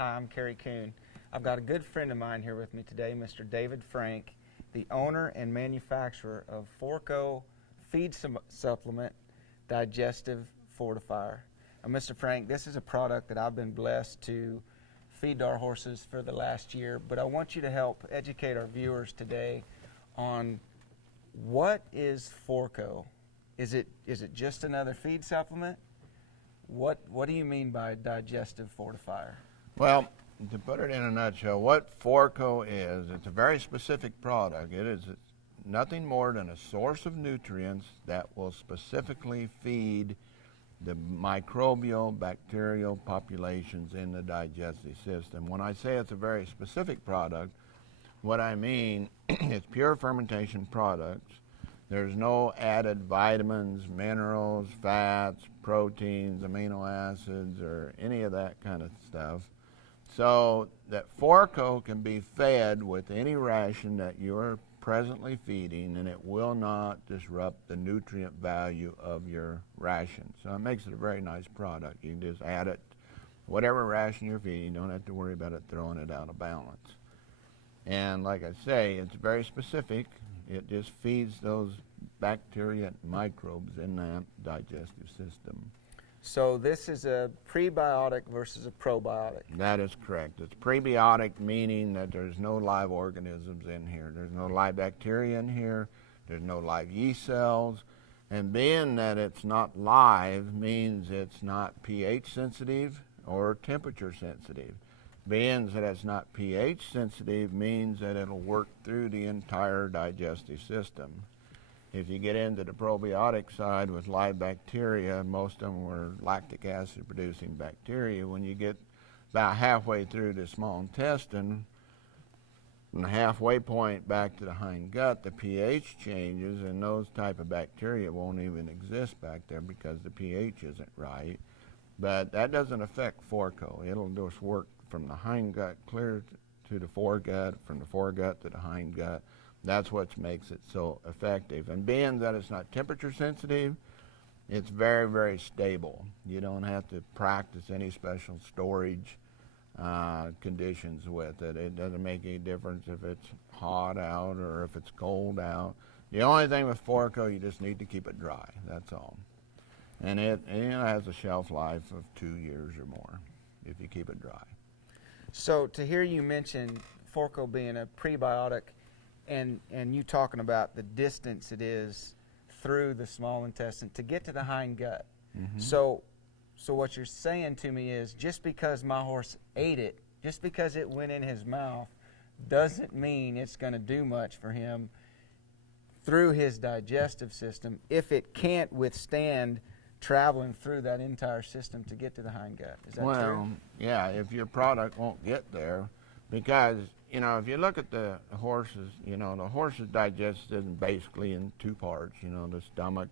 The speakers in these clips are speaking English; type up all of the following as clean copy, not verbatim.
Hi, I'm Kerry Kuhn. I've got a good friend of mine here with me today, Mr. David Frank, the owner and manufacturer of Forco feed supplement Digestive Fortifier. Now, Mr. Frank, this is a product that I've been blessed to feed our horses for the last year, but I want you to help educate our viewers today on what is Forco. Is it just another feed supplement? What do you mean by Digestive Fortifier? Well, to put it in a nutshell, what Forco is, it's a very specific product. It is nothing more than a source of nutrients that will specifically feed the microbial, bacterial populations in the digestive system. When I say it's a very specific product, what I mean is pure fermentation products. There's no added vitamins, minerals, fats, proteins, amino acids, or any of that kind of stuff. So that Forco can be fed with any ration that you're presently feeding, and it will not disrupt the nutrient value of your ration. So it makes it a very nice product. You can just add it, whatever ration you're feeding, you don't have to worry about it throwing it out of balance. And like I say, it's very specific. It just feeds those bacteria and microbes in that digestive system. So this is a prebiotic versus a probiotic. That is correct. It's prebiotic, meaning that there's no live organisms in here. There's no live bacteria in here. There's no live yeast cells. And being that it's not live means it's not pH sensitive or temperature sensitive. Being that it's not pH sensitive means that it'll work through the entire digestive system. If you get into the probiotic side with live bacteria, most of them were lactic acid producing bacteria. When you get about halfway through the small intestine, from the halfway point back to the hind gut, the pH changes, and those type of bacteria won't even exist back there because the pH isn't right. But that doesn't affect Forco. It'll just work from the hind gut clear to the foregut, from the foregut to the hind gut. That's what makes it so effective. And being that it's not temperature sensitive, it's very, very stable. You don't have to practice any special storage conditions with it. It doesn't make any difference if it's hot out or if it's cold out. The only thing with Forco, you just need to keep it dry. That's all. And it has a shelf life of 2 years or more if you keep it dry. So to hear you mention Forco being a prebiotic, and you talking about the distance it is through the small intestine to get to the hind gut. Mm-hmm. So what you're saying to me is just because my horse ate it, just because it went in his mouth, doesn't mean it's going to do much for him through his digestive system if it can't withstand traveling through that entire system to get to the hind gut. Is that true? Well, yeah, if your product won't get there, because if you look at the horses, the horse's digestive is basically in two parts. The stomach,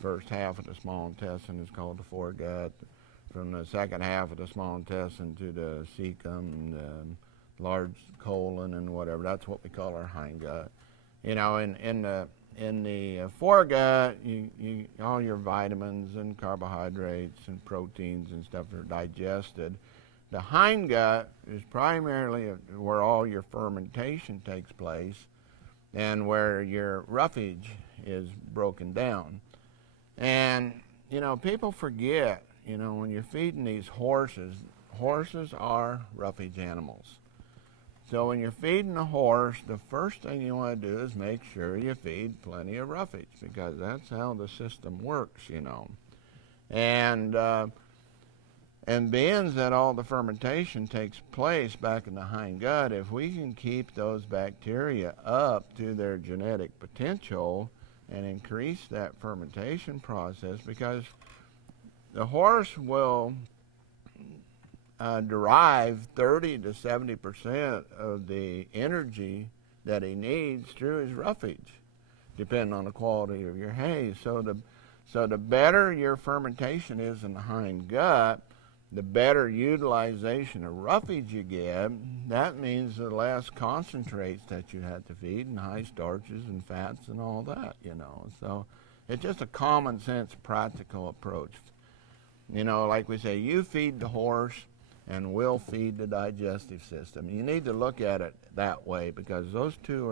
first half of the small intestine is called the foregut. From the second half of the small intestine to the cecum, the large colon, and whatever, that's what we call our hind gut. In the foregut, you all your vitamins and carbohydrates and proteins and stuff are digested. The hindgut is primarily where all your fermentation takes place and where your roughage is broken down. And, people forget, when you're feeding these horses are roughage animals. So when you're feeding a horse, the first thing you want to do is make sure you feed plenty of roughage because that's how the system works, And being that all the fermentation takes place back in the hind gut, if we can keep those bacteria up to their genetic potential and increase that fermentation process, because the horse will derive 30 to 70% of the energy that he needs through his roughage, depending on the quality of your hay. So the better your fermentation is in the hind gut, the better utilization of roughage you get. That means the less concentrates that you have to feed, and high starches and fats and all that, So it's just a common sense, practical approach. Like we say, you feed the horse, and will feed the digestive system. You need to look at it that way because those two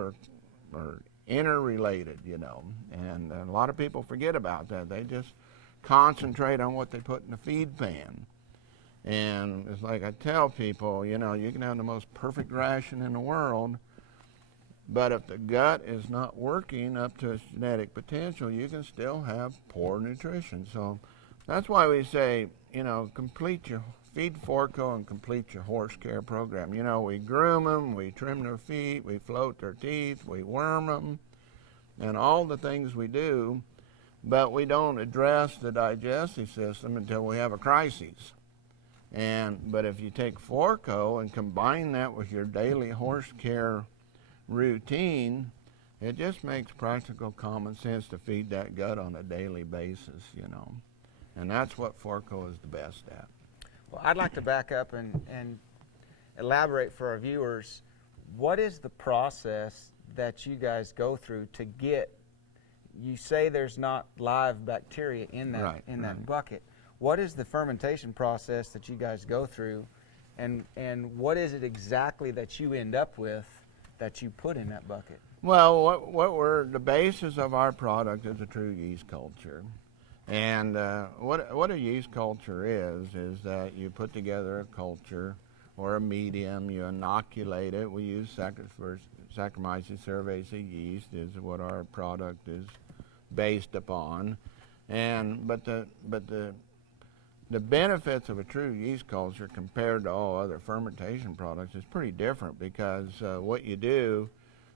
are interrelated, you know, and a lot of people forget about that. They just concentrate on what they put in the feed pan. And it's like I tell people, you know, you can have the most perfect ration in the world, but if the gut is not working up to its genetic potential, you can still have poor nutrition. So that's why we say, you know, feed Forco and complete your horse care program. You know, we groom them, we trim their feet, we float their teeth, we worm them, and all the things we do, but we don't address the digestive system until we have a crisis. But if you take Forco and combine that with your daily horse care routine, it just makes practical common sense to feed that gut on a daily basis, you know. And that's what Forco is the best at. Well, I'd like to back up and elaborate for our viewers. What is the process that you guys go through to get, you say there's not live bacteria in that bucket. What is the fermentation process that you guys go through, and what is it exactly that you end up with that you put in that bucket? Well, the basis of our product is a true yeast culture. And what a yeast culture is that you put together a culture or a medium, you inoculate it. We use Saccharomyces cerevisiae yeast is what our product is based upon. But the benefits of a true yeast culture compared to all other fermentation products is pretty different because what you do,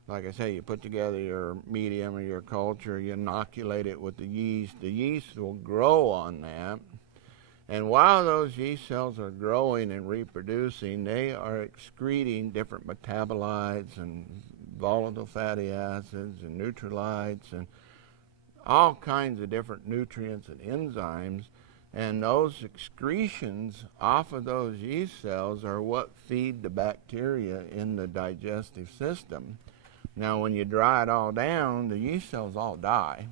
like I say, you put together your medium or your culture, you inoculate it with the yeast will grow on that. And while those yeast cells are growing and reproducing, they are excreting different metabolites and volatile fatty acids and neutralites and all kinds of different nutrients and enzymes. And those excretions off of those yeast cells are what feed the bacteria in the digestive system. Now, when you dry it all down, the yeast cells all die.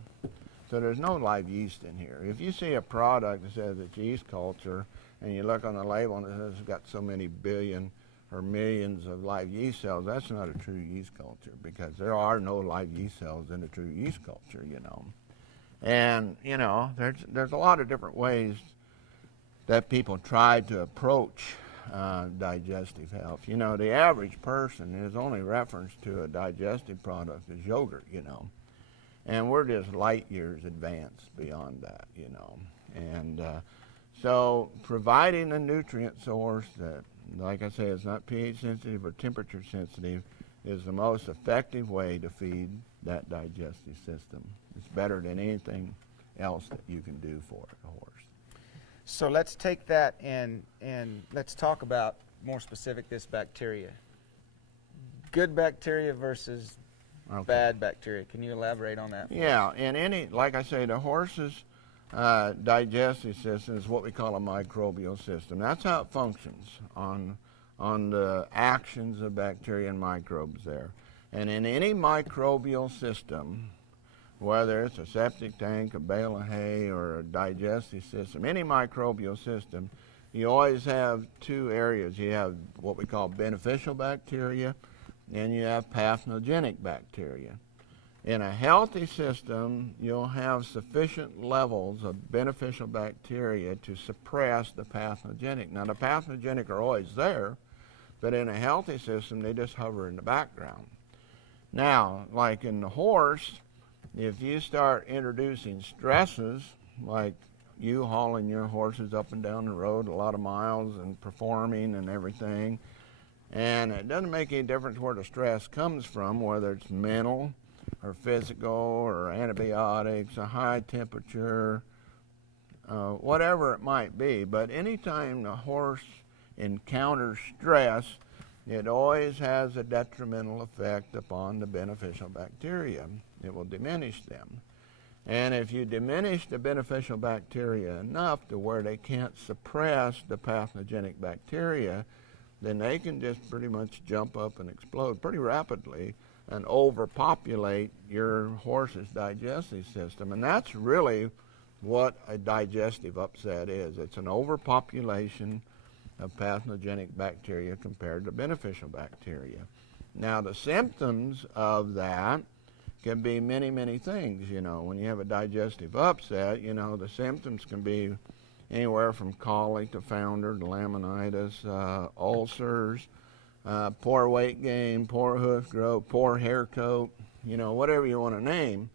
So there's no live yeast in here. If you see a product that says it's yeast culture, and you look on the label and it says it's got so many billion or millions of live yeast cells, that's not a true yeast culture because there are no live yeast cells in a true yeast culture, you know. And, you know, there's a lot of different ways that people try to approach digestive health. You know, the average person, his only reference to a digestive product is yogurt, you know. And we're just light years advanced beyond that, you know. And so providing a nutrient source that, like I say, is not pH sensitive or temperature sensitive is the most effective way to feed that digestive system. It's better than anything else that you can do for a horse. So let's take that and let's talk about more specific this bacteria. Good bacteria versus bad bacteria. Can you elaborate on that? Yeah, and like I say, the horse's digestive system is what we call a microbial system. That's how it functions on the actions of bacteria and microbes there. And in any microbial system, whether it's a septic tank, a bale of hay, or a digestive system, any microbial system, you always have two areas. You have what we call beneficial bacteria, and you have pathogenic bacteria. In a healthy system, you'll have sufficient levels of beneficial bacteria to suppress the pathogenic. Now, the pathogenic are always there, but in a healthy system, they just hover in the background. Now, like in the horse, if you start introducing stresses, like you hauling your horses up and down the road a lot of miles and performing and everything, and it doesn't make any difference where the stress comes from, whether it's mental or physical or antibiotics, a high temperature, whatever it might be. But anytime the horse encounters stress, it always has a detrimental effect upon the beneficial bacteria. It will diminish them. And if you diminish the beneficial bacteria enough to where they can't suppress the pathogenic bacteria, then they can just pretty much jump up and explode pretty rapidly and overpopulate your horse's digestive system. And that's really what a digestive upset is. It's an overpopulation of pathogenic bacteria compared to beneficial bacteria. Now, the symptoms of that can be many, many things. When you have a digestive upset, the symptoms can be anywhere from colic to founder to laminitis, ulcers, poor weight gain, poor hoof growth, poor hair coat, whatever you want to name.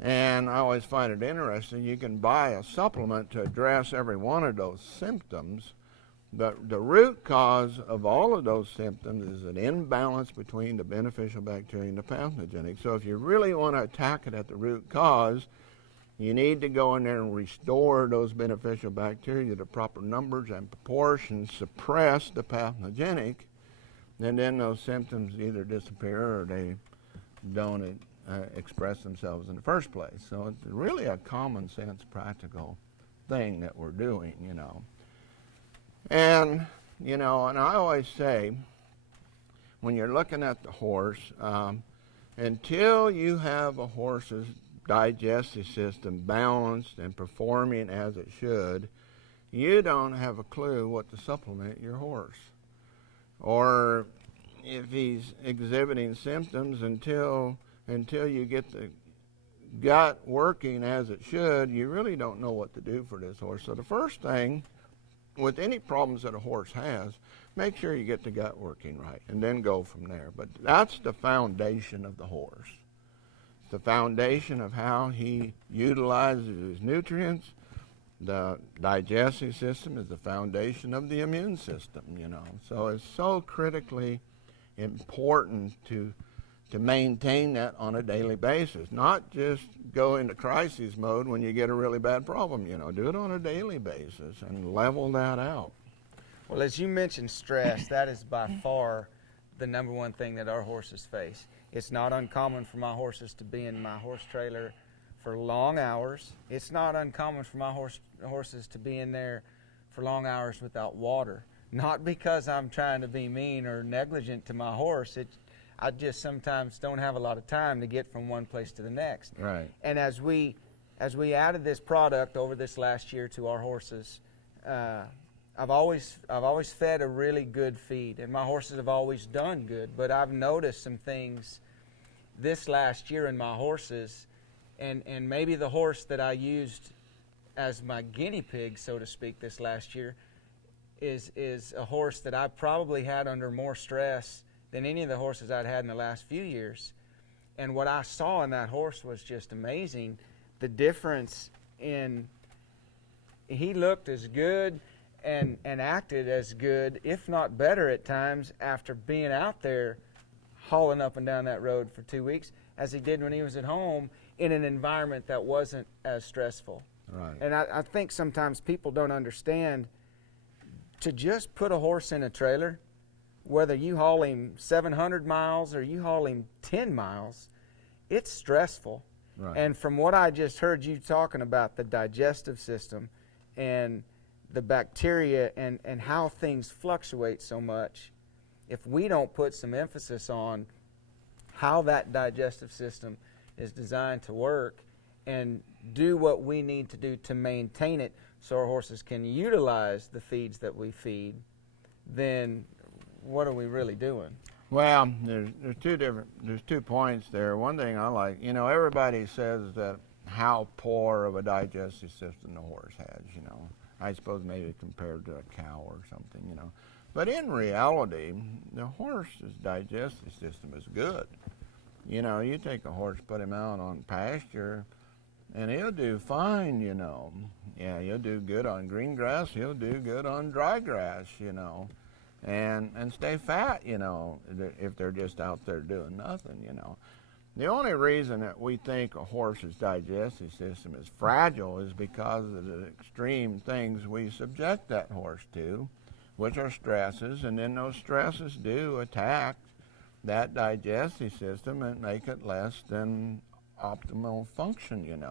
And I always find it interesting, you can buy a supplement to address every one of those symptoms, but the root cause of all of those symptoms is an imbalance between the beneficial bacteria and the pathogenic. So if you really want to attack it at the root cause, you need to go in there and restore those beneficial bacteria to proper numbers and proportions, suppress the pathogenic, and then those symptoms either disappear or they don't express themselves in the first place. So it's really a common sense, practical thing that we're doing, And, and I always say, when you're looking at the horse, until you have a horse's digestive system balanced and performing as it should, you don't have a clue what to supplement your horse. Or if he's exhibiting symptoms until you get the gut working as it should, you really don't know what to do for this horse. So the first thing, with any problems that a horse has, make sure you get the gut working right and then go from there. But that's the foundation of the horse. It's the foundation of how he utilizes his nutrients. The digestive system is the foundation of the immune system, So it's so critically important to maintain that on a daily basis, not just go into crisis mode when you get a really bad problem, do it on a daily basis and level that out. Well, as you mentioned stress, that is by far the number one thing that our horses face. It's not uncommon for my horses to be in my horse trailer for long hours. It's not uncommon for my horses to be in there for long hours without water. Not because I'm trying to be mean or negligent to my horse. I just sometimes don't have a lot of time to get from one place to the next. Right. And as we added this product over this last year to our horses, I've always fed a really good feed, and my horses have always done good. But I've noticed some things this last year in my horses, and maybe the horse that I used as my guinea pig, so to speak, this last year is a horse that I probably had under more stress than any of the horses I'd had in the last few years. And what I saw in that horse was just amazing. The difference in, he looked as good and acted as good, if not better at times, after being out there hauling up and down that road for 2 weeks, as he did when he was at home in an environment that wasn't as stressful. Right. And I think sometimes people don't understand, to just put a horse in a trailer, whether you haul him 700 miles or you haul him 10 miles, it's stressful. Right. And from what I just heard you talking about, the digestive system and the bacteria and how things fluctuate so much, if we don't put some emphasis on how that digestive system is designed to work and do what we need to do to maintain it so our horses can utilize the feeds that we feed, then what are we really doing? Well, there's 2 points there. One thing I like, everybody says that how poor of a digestive system the horse has, I suppose maybe compared to a cow or something, But in reality, the horse's digestive system is good. You take a horse, put him out on pasture, and he'll do fine, Yeah, he'll do good on green grass, he'll do good on dry grass, and stay fat, if they're just out there doing nothing, The only reason that we think a horse's digestive system is fragile is because of the extreme things we subject that horse to, which are stresses, and then those stresses do attack that digestive system and make it less than optimal function,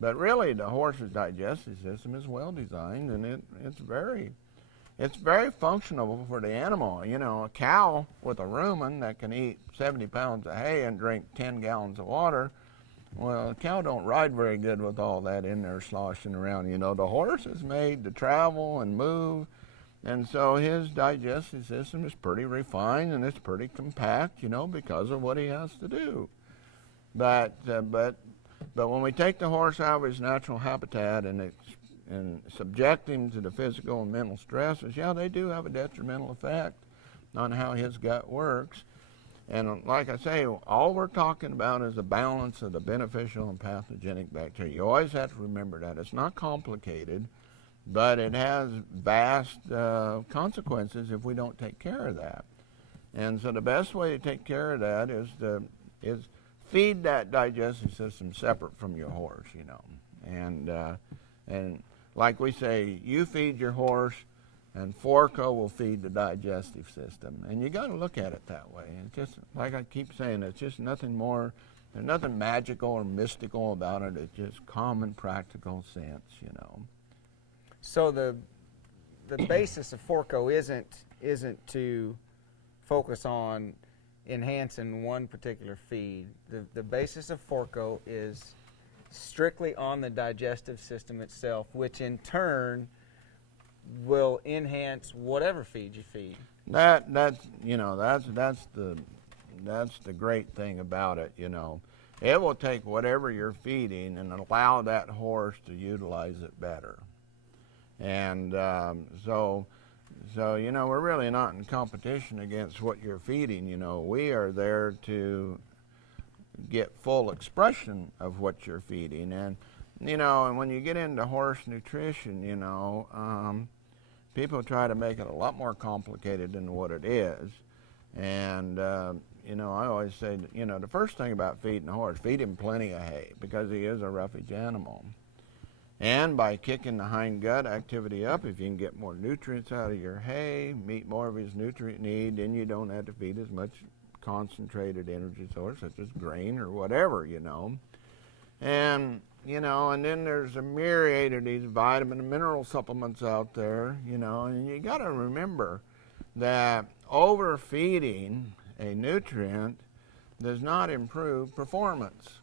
But really, the horse's digestive system is well designed, and it's very functional for the animal. A cow with a rumen that can eat 70 pounds of hay and drink 10 gallons of water, well, a cow don't ride very good with all that in there sloshing around. The horse is made to travel and move And so his digestive system is pretty refined and it's pretty compact, because of what he has to do. But when we take the horse out of his natural habitat and subject him to the physical and mental stresses, they do have a detrimental effect on how his gut works. And like I say, all we're talking about is a balance of the beneficial and pathogenic bacteria. You always have to remember that. It's not complicated, but it has vast consequences if we don't take care of that. And so the best way to take care of that is feed that digestive system separate from your horse, And like we say, you feed your horse, and Forco will feed the digestive system. And you got to look at it that way. And just like I keep saying, it's just nothing more. There's nothing magical or mystical about it. It's just common, practical sense, So the basis of Forco isn't to focus on enhancing one particular feed. The basis of Forco is strictly on the digestive system itself, which in turn will enhance whatever feed you feed. That's the great thing about it. It will take whatever you're feeding and allow that horse to utilize it better. And so we're really not in competition against what you're feeding. We are there to get full expression of what you're feeding. And and when you get into horse nutrition, people try to make it a lot more complicated than what it is. And I always say that, the first thing about feeding a horse, feed him plenty of hay, because he is a roughage animal. And by kicking the hind gut activity up, if you can get more nutrients out of your hay, meet more of his nutrient need, then you don't have to feed as much concentrated energy source, such as grain or whatever, And, and then there's a myriad of these vitamin and mineral supplements out there, and you got to remember that overfeeding a nutrient does not improve performance,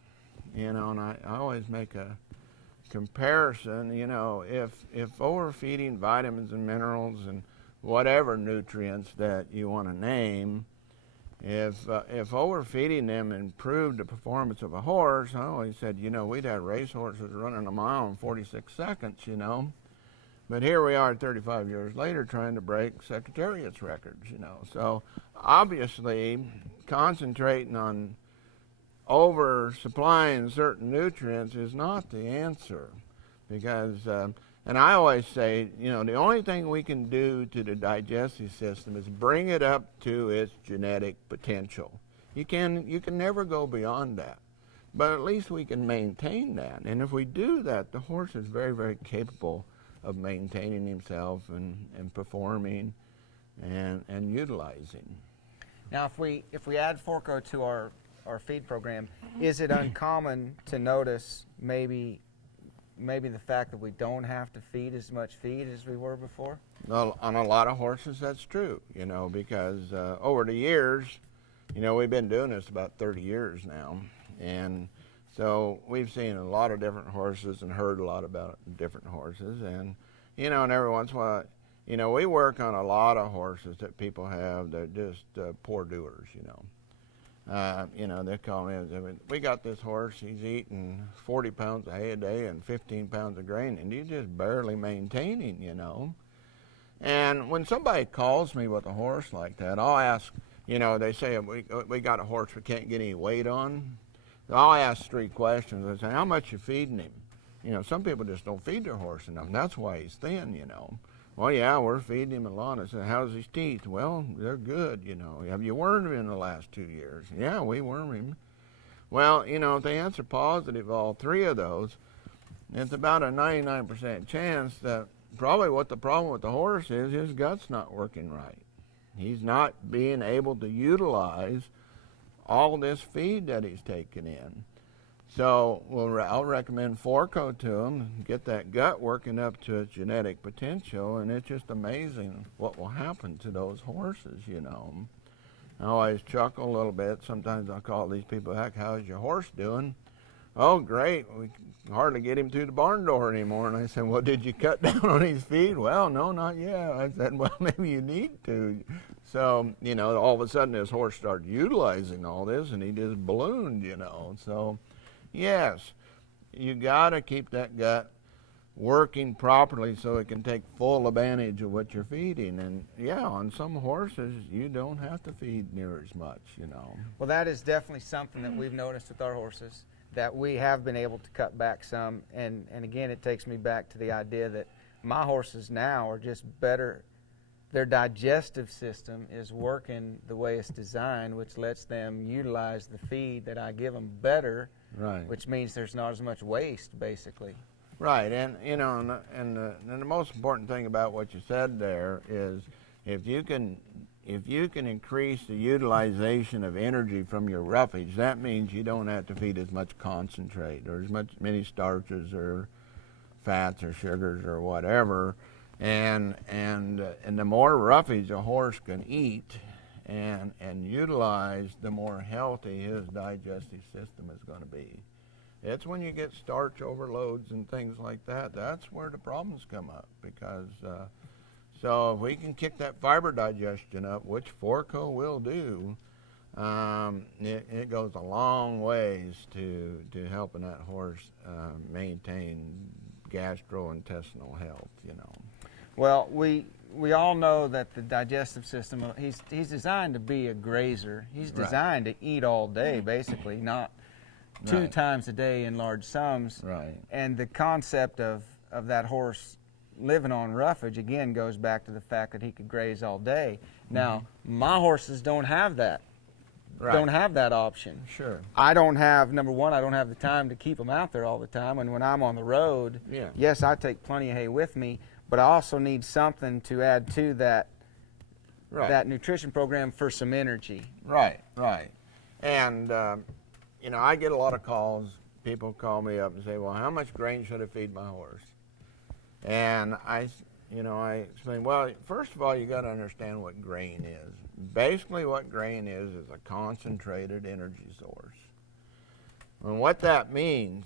and I always make a comparison, if overfeeding vitamins and minerals and whatever nutrients that you want to name, if overfeeding them improved the performance of a horse, I always said, we'd have race horses running a mile in 46 seconds, But here we are 35 years later trying to break Secretariat's records, So obviously concentrating on oversupplying certain nutrients is not the answer, because and I always say, the only thing we can do to the digestive system is bring it up to its genetic potential. You can never go beyond that, but at least we can maintain that. And if we do that, the horse is very, very capable of maintaining himself and performing and utilizing. Now, if we add Forco to our feed program, is it uncommon to notice maybe the fact that we don't have to feed as much feed as we were before? Well, on a lot of horses, that's true, because over the years, we've been doing this about 30 years now, and so we've seen a lot of different horses and heard a lot about different horses, and, and every once in a while, we work on a lot of horses that people have that are just poor doers, They call me and say, we got this horse, he's eating 40 pounds of hay a day and 15 pounds of grain, and he's just barely maintaining, And when somebody calls me with a horse like that, I'll ask, they say, we got a horse we can't get any weight on. So I'll ask 3 questions. I say, how much you feeding him? Some people just don't feed their horse enough, and that's why he's thin, Well, yeah, we're feeding him a lot. I said, how's his teeth? Well, they're good, Have you wormed him in the last 2 years? Yeah, we worm him. Well, if they answer positive, all 3 of those, it's about a 99% chance that probably what the problem with the horse is, his gut's not working right. He's not being able to utilize all this feed that he's taking in. So I'll recommend Forco to them, get that gut working up to its genetic potential, and it's just amazing what will happen to those horses, I always chuckle a little bit. Sometimes I'll call these people, heck, how's your horse doing? Oh, great. We hardly get him through the barn door anymore. And I said, well, did you cut down on his feed? Well, no, not yet. I said, well, maybe you need to. So, you know, all of a sudden this horse started utilizing all this, and he just ballooned, you know. So, yes, you got to keep that gut working properly so it can take full advantage of what you're feeding. And yeah, on some horses you don't have to feed near as much, you know. Well, that is definitely something that we've noticed with our horses, that we have been able to cut back some. And again, it takes me back to the idea that my horses now are just better. Their digestive system is working the way it's designed, which lets them utilize the feed that I give them better, Right. which means there's not as much waste, basically. Right, and you know, and the most important thing about what you said there is if you can increase the utilization of energy from your roughage, that means you don't have to feed as much concentrate or many starches or fats or sugars or whatever, and the more roughage a horse can eat and utilize, the more healthy his digestive system is going to be. It's when you get starch overloads and things like that, that's where the problems come up. Because so if we can kick that fiber digestion up, which Forco will do, it goes a long ways to helping that horse maintain gastrointestinal health, you know. Well, we all know that the digestive system, he's designed to be a grazer. He's designed to eat all day, basically, not two times a day in large sums. Right. And the concept of that horse living on roughage, again, goes back to the fact that he could graze all day. Now, my horses don't have that. Right. Don't have that option. Sure. I don't have, number one, I don't have the time to keep them out there all the time. And when I'm on the road, yes, I take plenty of hay with me, but I also need something to add to that, that nutrition program for some energy. Right. And you know, I get a lot of calls. People call me up and say, well, how much grain should I feed my horse? And I explain, well, first of all, you got to understand what grain is. Basically what grain is a concentrated energy source. And what that means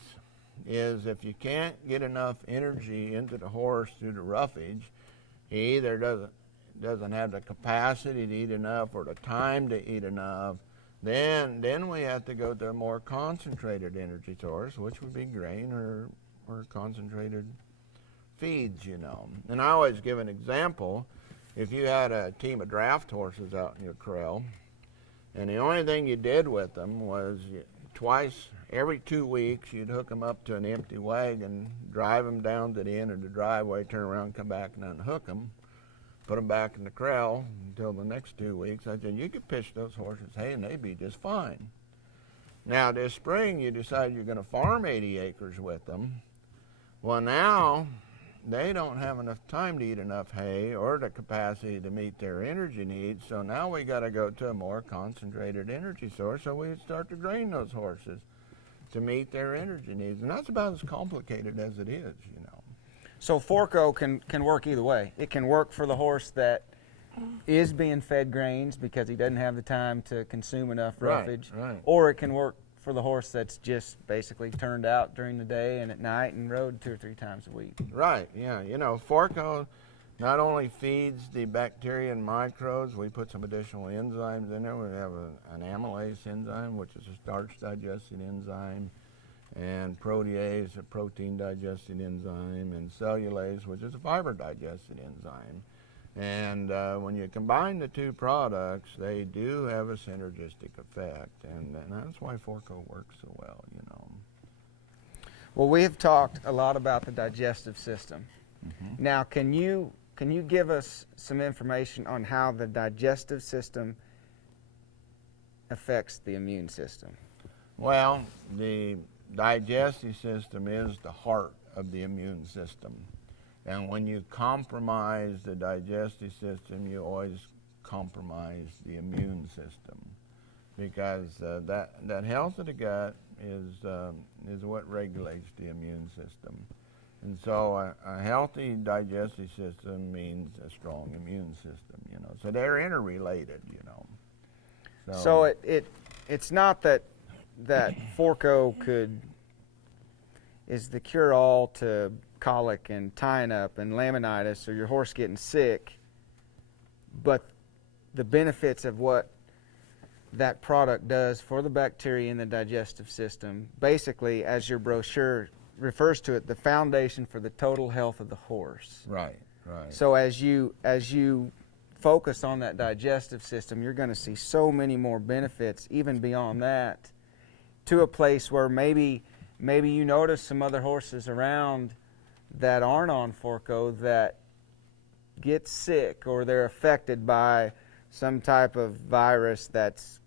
is if you can't get enough energy into the horse through the roughage, he either doesn't have the capacity to eat enough or the time to eat enough. Then we have to go to a more concentrated energy source, which would be grain or concentrated feeds, you know. And I always give an example. If you had a team of draft horses out in your corral, and the only thing you did with them was twice every 2 weeks you'd hook them up to an empty wagon, drive them down to the end of the driveway, turn around, come back and unhook them, put them back in the corral until the next 2 weeks. I said, you could pitch those horses hay and they'd be just fine. Now this spring you decide you're going to farm 80 acres with them. Well, now they don't have enough time to eat enough hay or the capacity to meet their energy needs, so now we got to go to a more concentrated energy source, so we start to grain those horses to meet their energy needs. And that's about as complicated as it is, you know. So Forco can work either way. It can work for the horse that is being fed grains because he doesn't have the time to consume enough roughage, or it can work for the horse that's just basically turned out during the day and at night and rode 2 or 3 times a week. Right, yeah. You know, Forco not only feeds the bacteria and microbes, we put some additional enzymes in there. We have an amylase enzyme, which is a starch digesting enzyme, and protease, a protein digesting enzyme, and cellulase, which is a fiber digesting enzyme. And when you combine the two products, they do have a synergistic effect, and that's why Forco works so well, you know. Well, we have talked a lot about the digestive system. Now, can you give us some information on how the digestive system affects the immune system? Well, the digestive system is the heart of the immune system. And when you compromise the digestive system, you always compromise the immune system, because that health of the gut is what regulates the immune system. And so a healthy digestive system means a strong immune system, you know. So they're interrelated, you know. So it's not that Forco could is the cure-all to colic and tying up and laminitis or your horse getting sick, but the benefits of what that product does for the bacteria in the digestive system, basically, as your brochure refers to it, the foundation for the total health of the horse. Right, right. So as you focus on that digestive system, you're going to see so many more benefits even beyond that, to a place where maybe you notice some other horses around that aren't on Forco that get sick, or they're affected by some type of virus that's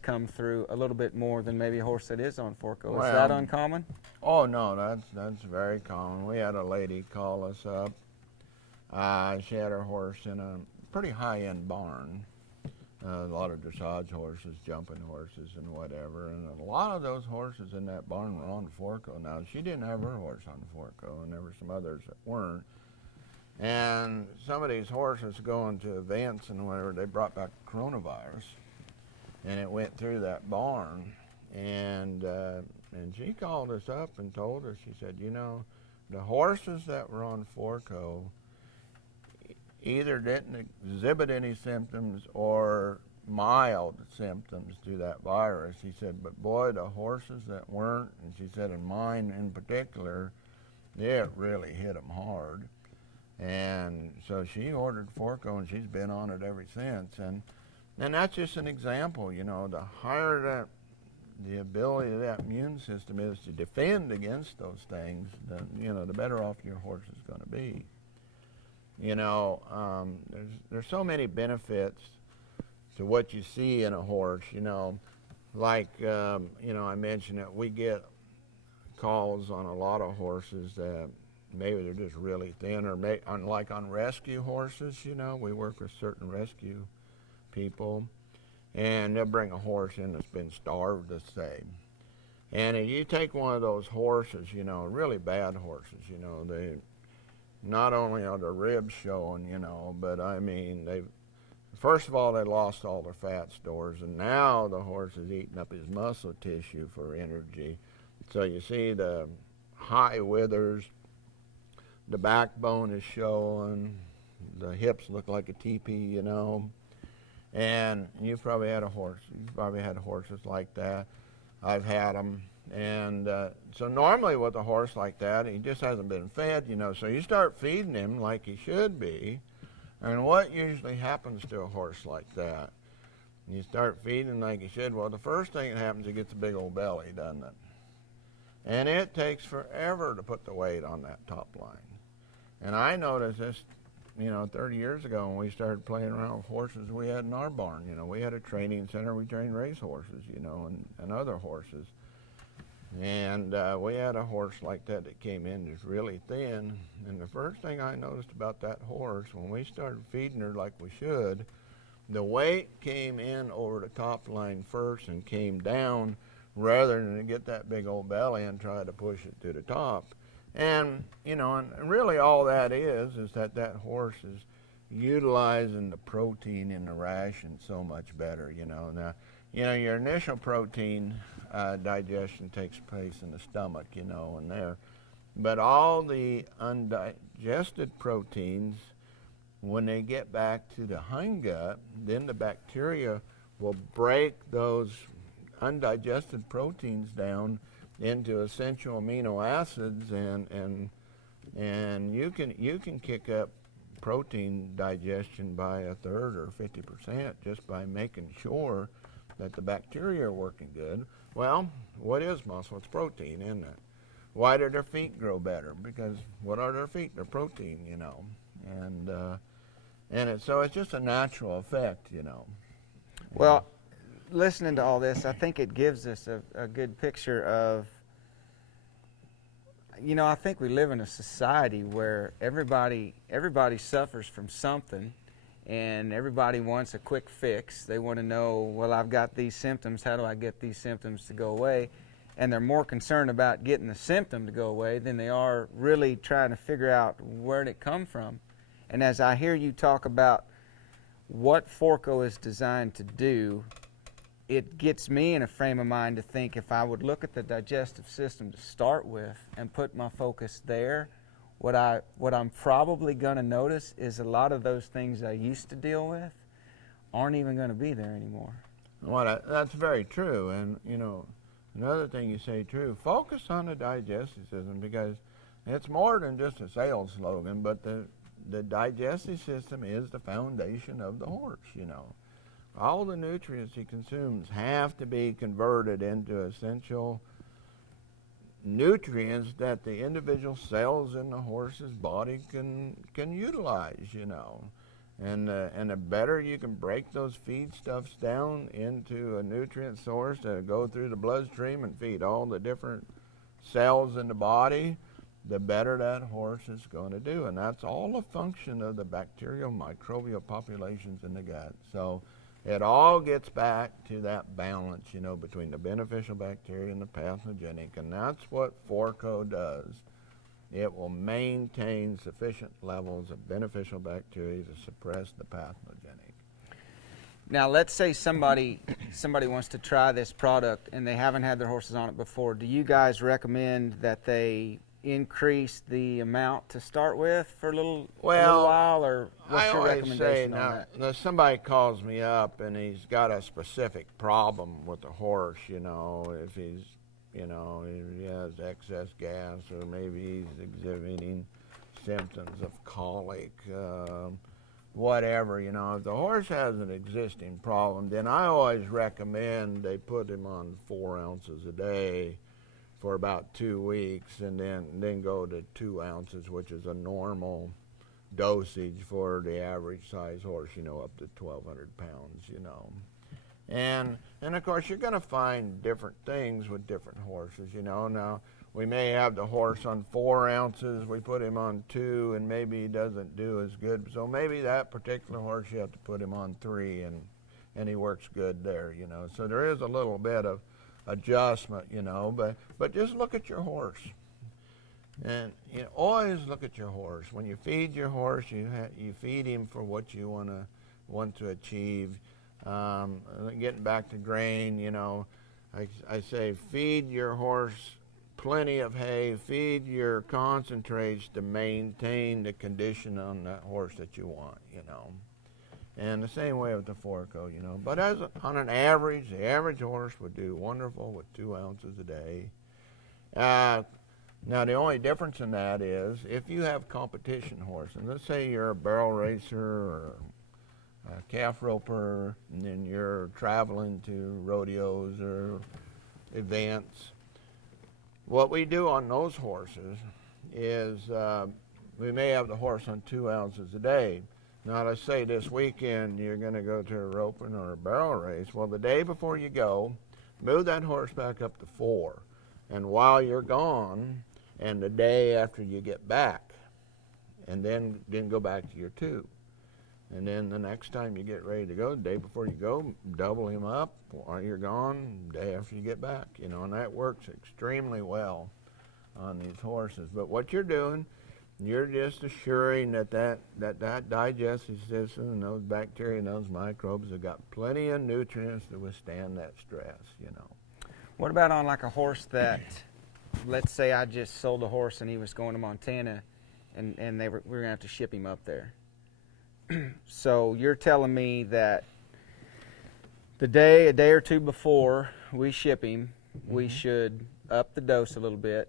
come through a little bit more than maybe a horse that is on Forco. Well, is that uncommon? Oh no, that's very common. We had a lady call us up. She had her horse in a pretty high-end barn. A lot of dressage horses, jumping horses, and whatever. And a lot of those horses in that barn were on Forco. Now, she didn't have her horse on Forco, and there were some others that weren't. And some of these horses going to events and whatever, they brought back coronavirus, and it went through that barn. And she called us up and told us, she said, you know, the horses that were on Forco either didn't exhibit any symptoms or mild symptoms to that virus. She said, but boy, the horses that weren't, and she said, and mine in particular, it really hit them hard. And so she ordered Forco, and she's been on it ever since. And that's just an example, you know, the higher the ability of that immune system is to defend against those things, then, you know, the better off your horse is going to be. You know, there's so many benefits to what you see in a horse, you know, like, you know, I mentioned that we get calls on a lot of horses that maybe they're just really thin, or like on rescue horses, you know, we work with certain rescue people, and they'll bring a horse in that's been starved, let's say. And if you take one of those horses, you know, really bad horses, you know, they not only are the ribs showing, you know, but I mean, first of all, they lost all their fat stores, and now the horse is eating up his muscle tissue for energy. So you see the high withers, the backbone is showing, the hips look like a teepee, you know. And you've probably had horses like that. I've had them. And so normally with a horse like that, he just hasn't been fed, you know. So you start feeding him like he should be. And what usually happens to a horse like that? You start feeding him like he should. Well, the first thing that happens, he gets a big old belly, doesn't it? And it takes forever to put the weight on that top line. And I noticed this, you know, 30 years ago when we started playing around with horses we had in our barn. You know, we had a training center. We trained race horses, you know, and other horses. And we had a horse like that came in just really thin. And the first thing I noticed about that horse, when we started feeding her like we should, the weight came in over the top line first and came down rather than to get that big old belly and try to push it to the top. And, you know, and really all that is that horse is utilizing the protein in the ration so much better, you know. Now, you know, your initial protein digestion takes place in the stomach, you know, and there. But all the undigested proteins, when they get back to the hindgut, then the bacteria will break those undigested proteins down into essential amino acids, and you can kick up protein digestion by a third or 50% just by making sure that the bacteria are working good. Well, what is muscle? It's protein, isn't it? Why do their feet grow better? Because what are their feet? They're protein, you know, and so it's just a natural effect, you know. Well, listening to all this, I think it gives us a good picture of, you know, I think we live in a society where everybody suffers from something, and everybody wants a quick fix. They want to know, well, I've got these symptoms, how do I get these symptoms to go away? And they're more concerned about getting the symptom to go away than they are really trying to figure out where did it come from. And as I hear you talk about what Forco is designed to do, it gets me in a frame of mind to think if I would look at the digestive system to start with and put my focus there, what I'm probably going to notice is a lot of those things I used to deal with aren't even going to be there anymore. Well, that's very true. And, you know, another thing you say true, focus on the digestive system, because it's more than just a sales slogan, but the digestive system is the foundation of the horse, you know. All the nutrients he consumes have to be converted into essential nutrients that the individual cells in the horse's body can utilize, you know. And the better you can break those feedstuffs down into a nutrient source that go through the bloodstream and feed all the different cells in the body, the better that horse is going to do. And that's all a function of the bacterial microbial populations in the gut. So it all gets back to that balance, you know, between the beneficial bacteria and the pathogenic, and that's what Forco does. It will maintain sufficient levels of beneficial bacteria to suppress the pathogenic. Now, let's say somebody wants to try this product and they haven't had their horses on it before. Do you guys recommend that they increase the amount to start with for a little while, or what's your recommendation on that? Now, somebody calls me up and he's got a specific problem with the horse, you know, if he's, you know, he has excess gas, or maybe he's exhibiting symptoms of colic, whatever, you know. If the horse has an existing problem, then I always recommend they put him on 4 ounces a day for about 2 weeks, and then go to 2 ounces, which is a normal dosage for the average size horse, you know, up to 1,200 pounds, you know. And of course, you're going to find different things with different horses, you know. Now, we may have the horse on 4 ounces, we put him on 2, and maybe he doesn't do as good. So maybe that particular horse, you have to put him on 3, and he works good there, you know. So there is a little bit of adjustment, you know, but just look at your horse. And you know, always look at your horse. When you feed your horse, you feed him for what you want to achieve. Getting back to grain, you know, I say feed your horse plenty of hay, feed your concentrates to maintain the condition on that horse that you want, you know. And the same way with the Forco, you know. But on an average, the average horse would do wonderful with 2 ounces a day. Now, the only difference in that is if you have competition horse, and let's say you're a barrel racer or a calf roper, and then you're traveling to rodeos or events. What we do on those horses is we may have the horse on 2 ounces a day. Now, let's say this weekend you're going to go to a roping or a barrel race. Well, the day before you go, move that horse back up to 4. And while you're gone, and the day after you get back, and then go back to your 2. And then the next time you get ready to go, the day before you go, double him up while you're gone, the day after you get back, you know, and that works extremely well on these horses. But what you're doing, you're just assuring that digestive system and those bacteria and those microbes have got plenty of nutrients to withstand that stress, you know. What about on like a horse that, let's say I just sold a horse and he was going to Montana, and we were going to have to ship him up there. So you're telling me that a day or two before we ship him, we should up the dose a little bit,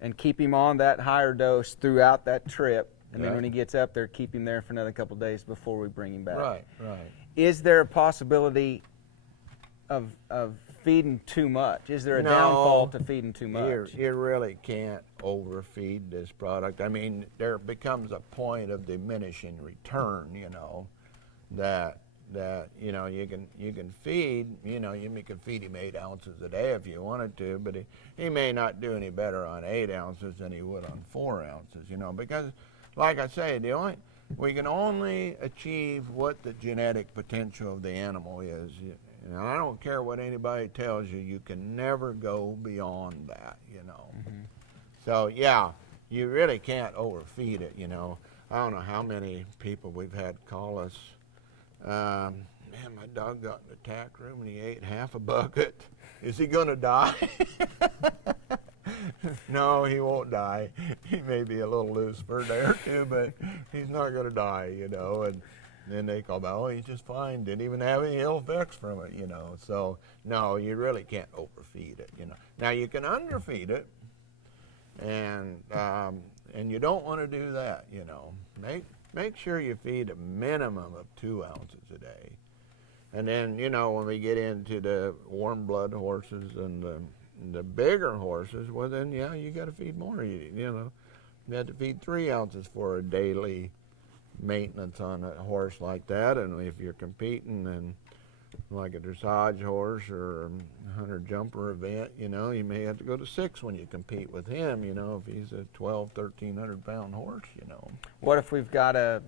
and keep him on that higher dose throughout that trip, and then when he gets up there, keep him there for another couple of days before we bring him back. Right. Is there a possibility of feeding too much? Is there a downfall to feeding too much? You really can't overfeed this product. I mean, there becomes a point of diminishing return, you know, that you know, you can feed, you know, you can feed him 8 ounces a day if you wanted to, but he may not do any better on 8 ounces than he would on 4 ounces, you know, because like I say, we can only achieve what the genetic potential of the animal is. And I don't care what anybody tells you, you can never go beyond that, you know. So, yeah, you really can't overfeed it, you know. I don't know how many people we've had call us man, my dog got in the tack room and he ate half a bucket. Is he going to die? No, he won't die. He may be a little loose for a day or two, but he's not going to die, you know. And then they call about, oh, he's just fine. Didn't even have any ill effects from it, you know. So, no, you really can't overfeed it, you know. Now, you can underfeed it, and you don't want to do that, you know. Make sure you feed a minimum of 2 ounces a day. And then, you know, when we get into the warm blood horses and the bigger horses, well, then, yeah, you got to feed more. You know, you have to feed 3 ounces for a daily maintenance on a horse like that. And if you're competing in like a dressage horse or a hunter jumper event, you know, you may have to go to 6 when you compete with him, you know, if he's a 1,300 pound horse, you know. What if we've got a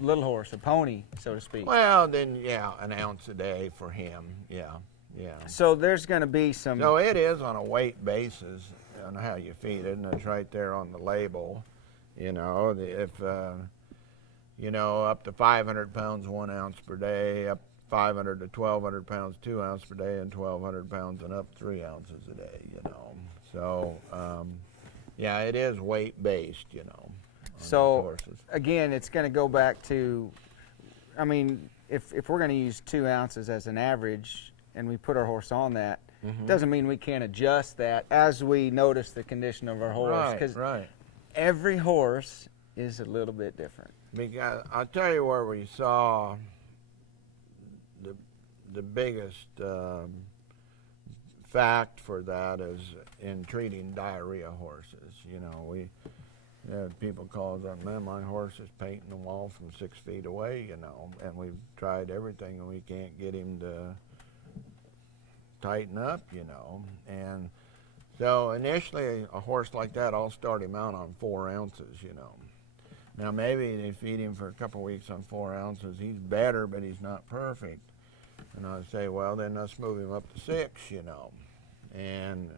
little horse, a pony, so to speak? Well, then, yeah, an ounce a day for him, yeah. So there's going to be some... So it is on a weight basis on how you feed it, and it's right there on the label, you know, if, you know, up to 500 pounds, 1 ounce per day, up 500 to 1,200 pounds, 2 ounces per day, and 1,200 pounds and up 3 ounces a day, you know. So, yeah, it is weight-based, you know. So, again, it's going to go back to, I mean, if we're going to use 2 ounces as an average and we put our horse on that, doesn't mean we can't adjust that as we notice the condition of our horse. Because every horse is a little bit different. Because I'll tell you where we saw the biggest fact for that is in treating diarrhea horses. You know, we had people call us up, man, my horse is painting the wall from 6 feet away, you know, and we've tried everything and we can't get him to tighten up, you know. And so initially a horse like that, I'll start him out on 4 ounces, you know. Now maybe they feed him for a couple of weeks on 4 ounces. He's better, but he's not perfect. And I'd say, well, then let's move him up to 6, you know, and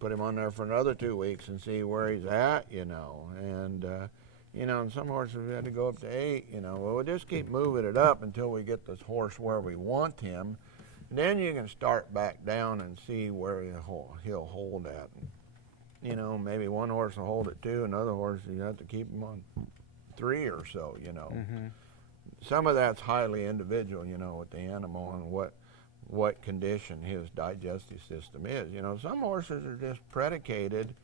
put him on there for another 2 weeks and see where he's at, you know. And, you know, and some horses we had to go up to 8, you know. Well, we'll just keep moving it up until we get this horse where we want him. Then you can start back down and see where he'll hold at. You know, maybe one horse will hold at 2, another horse you have to keep him on 3 or so, you know. Some of that's highly individual, you know, with the animal and what condition his digestive system is. You know, some horses are just predicated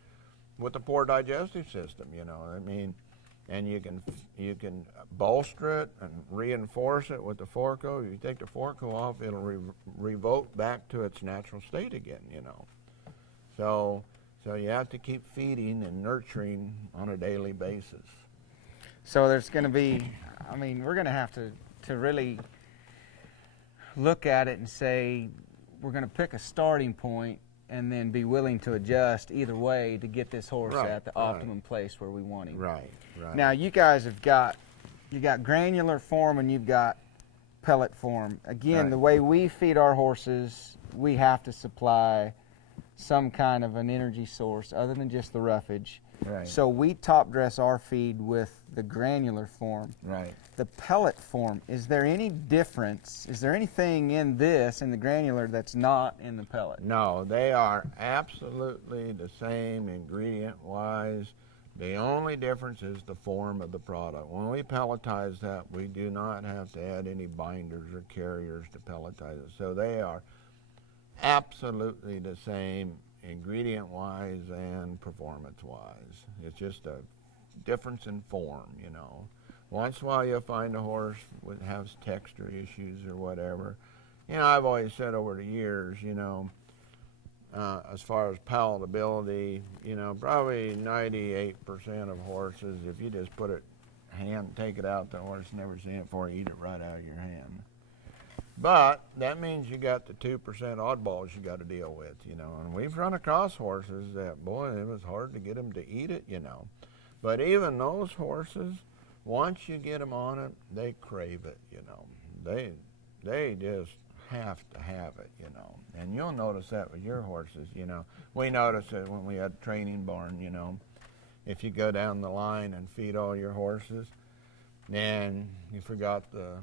with a poor digestive system, you know. I mean, and you can bolster it and reinforce it with the Forco. If you take the Forco off, it'll revolt back to its natural state again, you know. So you have to keep feeding and nurturing on a daily basis. So there's going to be, I mean, we're going to have to really look at it and say we're going to pick a starting point and then be willing to adjust either way to get this horse at the optimum place where we want him. Right. Now you guys have got granular form and you've got pellet form. Again, the way we feed our horses, we have to supply some kind of an energy source other than just the roughage. So we top dress our feed with the granular form. The pellet form, is there any difference? Is there anything in the granular, that's not in the pellet? No, they are absolutely the same ingredient-wise. The only difference is the form of the product. When we pelletize that, we do not have to add any binders or carriers to pelletize it. So they are absolutely the same ingredient-wise and performance-wise. It's just a difference in form, you know. Once in a while you'll find a horse that has texture issues or whatever. You know, I've always said over the years, you know, as far as palatability, you know, probably 98% of horses, if you just put it take it out, the horse never seen it before, eat it right out of your hand. But that means you got the 2% oddballs you got to deal with, you know. And we've run across horses that, boy, it was hard to get them to eat it, you know. But even those horses, once you get them on it, they crave it, you know. They just have to have it, you know. And you'll notice that with your horses, you know. We noticed it when we had training barn, you know. If you go down the line and feed all your horses, then you forgot the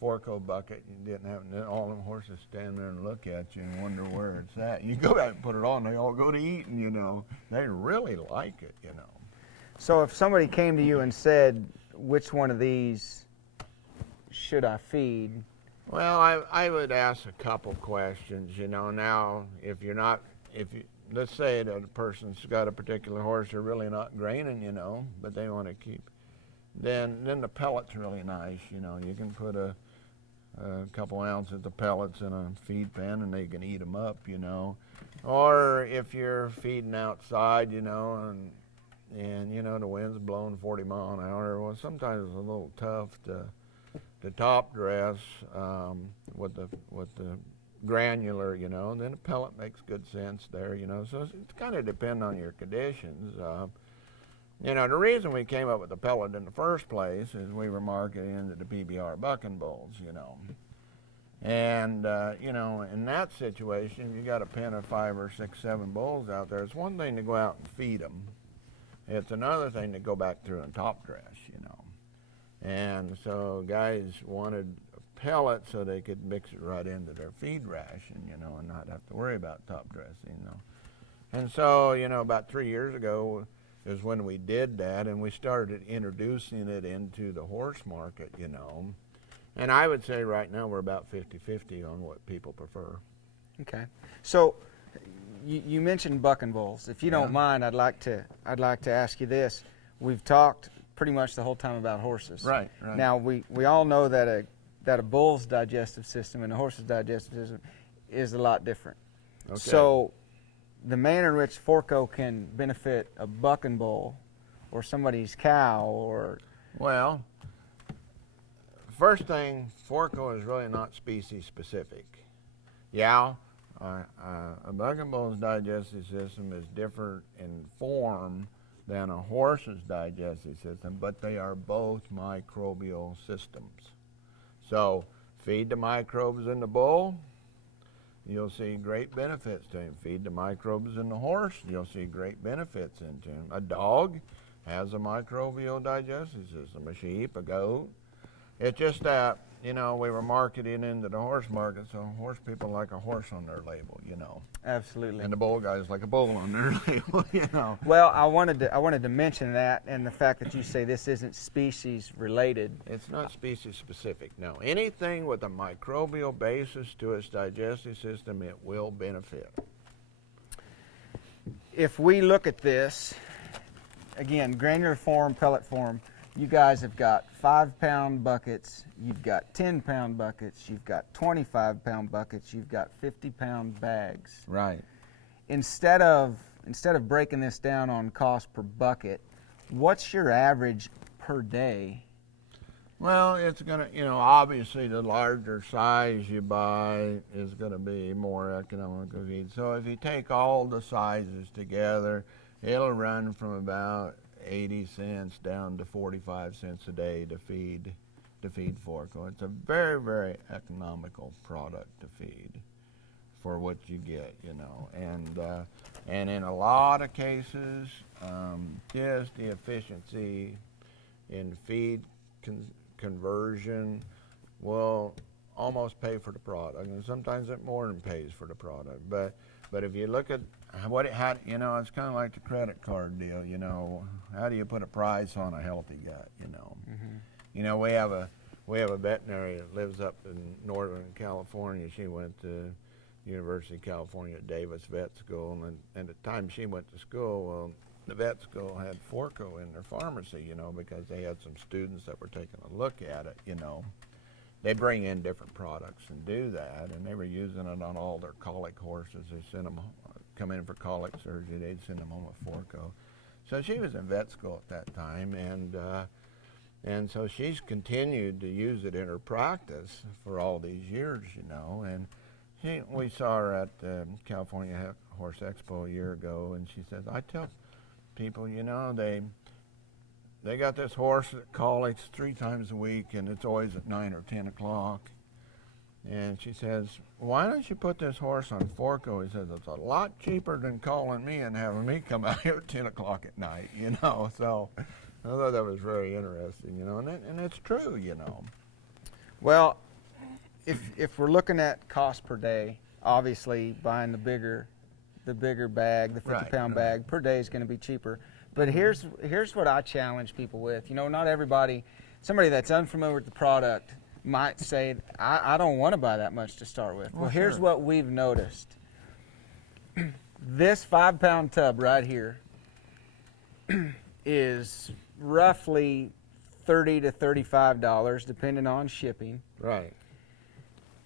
Forco bucket. You didn't have all them horses stand there and look at you and wonder where it's at. You go out and put it on, they all go to eating, you know. They really like it, you know. So if somebody came to you and said, which one of these should I feed? Well, I would ask a couple questions, you know. Now, let's say that a person's got a particular horse they're really not graining, you know, but they want to keep, then the pellet's really nice, you know. You can put a couple ounces of pellets in a feed pan and they can eat them up, you know. Or if you're feeding outside, you know, and you know the wind's blowing 40 mile an hour, well, sometimes it's a little tough to top dress with the granular, you know, and then a pellet makes good sense there, you know. So it's kind of depend on your conditions. You know, the reason we came up with the pellet in the first place is we were marketing into the PBR bucking bulls, you know. And, you know, in that situation, you got a pen of 5 or 6, 7 bulls out there. It's one thing to go out and feed them. It's another thing to go back through and top dress, you know. And so guys wanted a pellet so they could mix it right into their feed ration, you know, and not have to worry about top dressing, you know. And so, you know, about 3 years ago is when we did that, and we started introducing it into the horse market, you know. And I would say right now we're about 50-50 on what people prefer. Okay. So you mentioned bucking bulls. If you don't mind, I'd like to ask you this. We've talked pretty much the whole time about horses. Right. Now we all know that a bull's digestive system and a horse's digestive system is a lot different. Okay. So the manner in which Forco can benefit a bucking bull or somebody's cow or... Well, first thing, Forco is really not species specific. Yeah, a bucking bull's digestive system is different in form than a horse's digestive system, but they are both microbial systems. So feed the microbes in the bull, you'll see great benefits to him. Feed the microbes in the horse, you'll see great benefits into him. A dog has a microbial digestive system, a sheep, a goat. It's just that, you know, we were marketing into the horse market, so horse people like a horse on their label, you know. Absolutely. And the bull guys like a bull on their label, you know. Well, I wanted to mention that, and the fact that you say this isn't species related. It's not species specific, no. Anything with a microbial basis to its digestive system, it will benefit. If we look at this, again, granular form, pellet form, you guys have got 5-pound buckets, you've got 10-pound buckets, you've got 25-pound buckets, you've got 50-pound bags. Right. Instead of breaking this down on cost per bucket, what's your average per day? Well, it's going to, you know, obviously the larger size you buy is going to be more economical feed. So if you take all the sizes together, it'll run from about 80 cents down to 45 cents a day to feed Forco. It's a very, very economical product to feed for what you get, you know. And in a lot of cases, just the efficiency in feed conversion will almost pay for the product, and sometimes it more than pays for the product. But if you look at you know, it's kind of like the credit card deal, you know. How do you put a price on a healthy gut, you know? Mm-hmm. You know, we have a veterinary that lives up in Northern California. She went to University of California at Davis Vet School, and at the time she went to school, well, the vet school had Forco in their pharmacy, you know, because they had some students that were taking a look at it, you know. They bring in different products and do that, and they were using it on all their colic horses. They sent them come in for colic surgery, they'd send them home with Forco. So she was in vet school at that time, and so she's continued to use it in her practice for all these years, you know. And we saw her at California Horse Expo a year ago, and she says, I tell people, you know, they got this horse that colics 3 times a week, and it's always at 9 or 10 o'clock. And she says, why don't you put this horse on Forco? He says, it's a lot cheaper than calling me and having me come out here at 10 o'clock at night, you know. So I thought that was very interesting, you know, and it's true, you know. Well, if we're looking at cost per day, obviously buying the bigger bag, the 50-pound bag per day is going to be cheaper. But here's what I challenge people with. Not everybody, somebody that's unfamiliar with the product might say, I don't want to buy that much to start with. Well, here's what we've noticed. This 5-pound tub right here is roughly $30 to $35, depending on shipping. Right.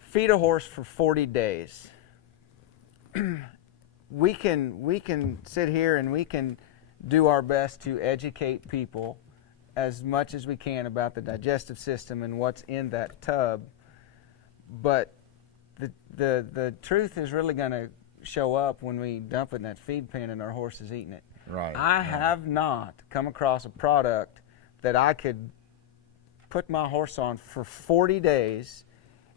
Feed a horse for 40 days. We can sit here and we can do our best to educate people as much as we can about the digestive system and what's in that tub. But the truth is really going to show up when we dump it in that feed pen and our horse is eating it. Right. I have not come across a product that I could put my horse on for 40 days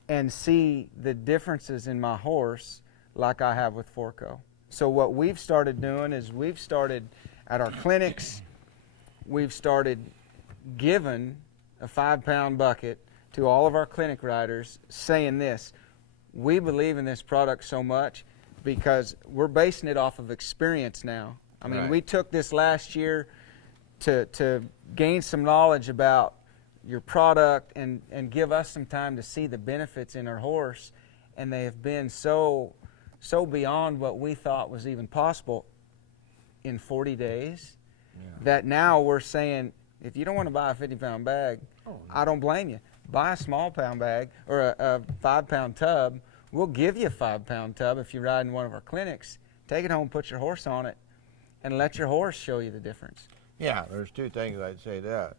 and see the differences in my horse like I have with Forco. So what we've started doing is we've started at our clinics, we've started giving a 5-pound bucket to all of our clinic riders saying this: we believe in this product so much because we're basing it off of experience now. I mean, we took this last year to gain some knowledge about your product and give us some time to see the benefits in our horse, and they have been so beyond what we thought was even possible in 40 days that now we're saying, if you don't want to buy a 50-pound bag, I don't blame you. Buy a small pound bag or a 5-pound tub. We'll give you a 5-pound tub if you ride in one of our clinics. Take it home, put your horse on it, and let your horse show you the difference. Yeah, there's two things I'd say to that.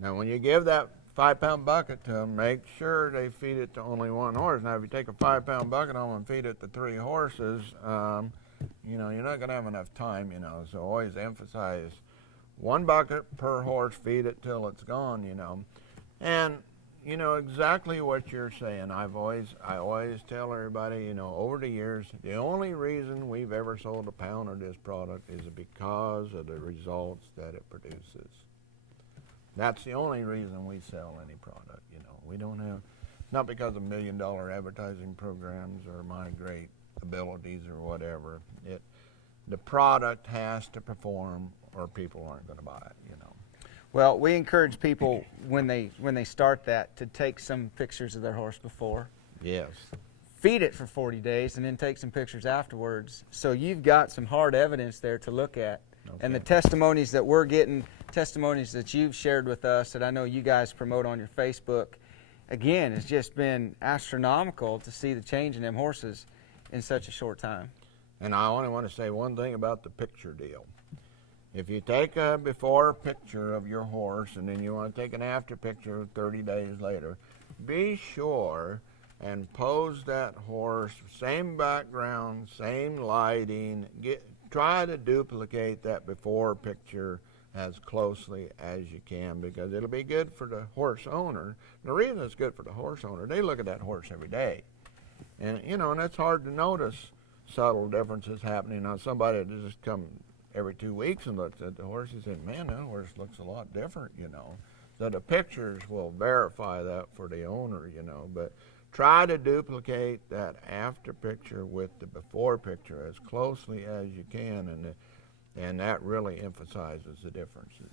Now, when you give that 5-pound bucket to them, make sure they feed it to only one horse. Now, if you take a 5-pound bucket home and feed it to 3 horses, you're not going to have enough time, So always emphasize 1 bucket per horse, feed it till it's gone, And, exactly what you're saying. I always tell everybody, over the years, the only reason we've ever sold a pound of this product is because of the results that it produces. That's the only reason we sell any product, We don't have, not because of $1 million advertising programs or my great abilities or whatever. The product has to perform or people aren't going to buy it, Well, we encourage people when they start that to take some pictures of their horse before. Yes. Feed it for 40 days and then take some pictures afterwards. So you've got some hard evidence there to look at. Okay. And the testimonies that we're getting, testimonies that you've shared with us that I know you guys promote on your Facebook, again, it's just been astronomical to see the change in them horses in such a short time. And I only want to say one thing about the picture deal. If you take a before picture of your horse and then you want to take an after picture 30 days later, be sure and pose that horse, same background, same lighting, try to duplicate that before picture as closely as you can, because it'll be good for the horse owner. The reason it's good for the horse owner, they look at that horse every day. And, and it's hard to notice subtle differences happening on somebody that just come every 2 weeks and looks at the horse and say, man, that horse looks a lot different, So the pictures will verify that for the owner, But try to duplicate that after picture with the before picture as closely as you can, and that really emphasizes the differences,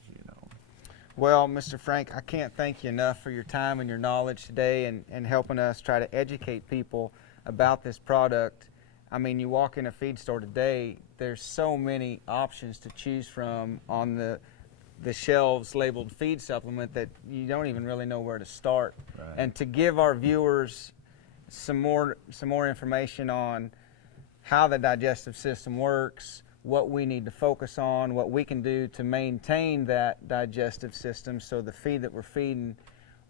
Well, Mr. Frank, I can't thank you enough for your time and your knowledge today and helping us try to educate people about this product. I mean, you walk in a feed store today, there's so many options to choose from on the shelves labeled feed supplement that you don't even really know where to start. Right. And to give our viewers some more information on how the digestive system works, what we need to focus on, what we can do to maintain that digestive system so the feed that we're feeding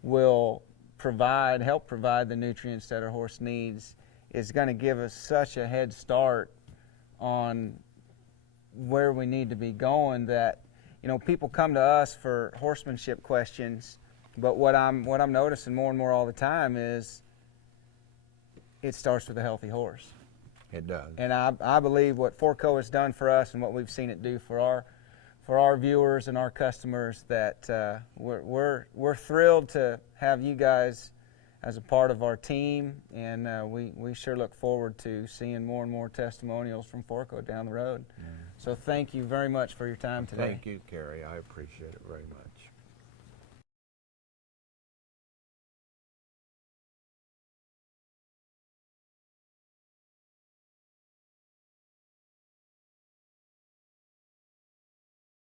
will help provide the nutrients that our horse needs, is going to give us such a head start on where we need to be going that, people come to us for horsemanship questions, but what I'm noticing more and more all the time is it starts with a healthy horse. It does. And I believe what Forco has done for us and what we've seen it do for our viewers and our customers, that we're thrilled to have you guys as a part of our team, and we sure look forward to seeing more and more testimonials from Forco down the road. So thank you very much for your time today. Thank you, Kerry. I appreciate it very much.